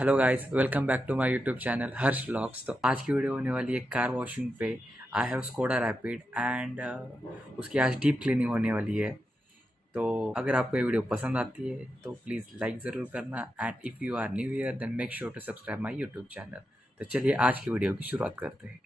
Hello guys, welcome back to my YouTube channel Harsh vlogs. तो आज की video होने वाली है कार वॉशिंग पे। I have Skoda rapid and उसकी आज डीप क्लीनिंग होने वाली है। तो अगर आपको ये वीडियो पसंद आती है तो प्लीज़ लाइक ज़रूर करना and if you are new year then make sure to subscribe my YouTube channel. तो चलिए आज की वीडियो की शुरुआत करते हैं।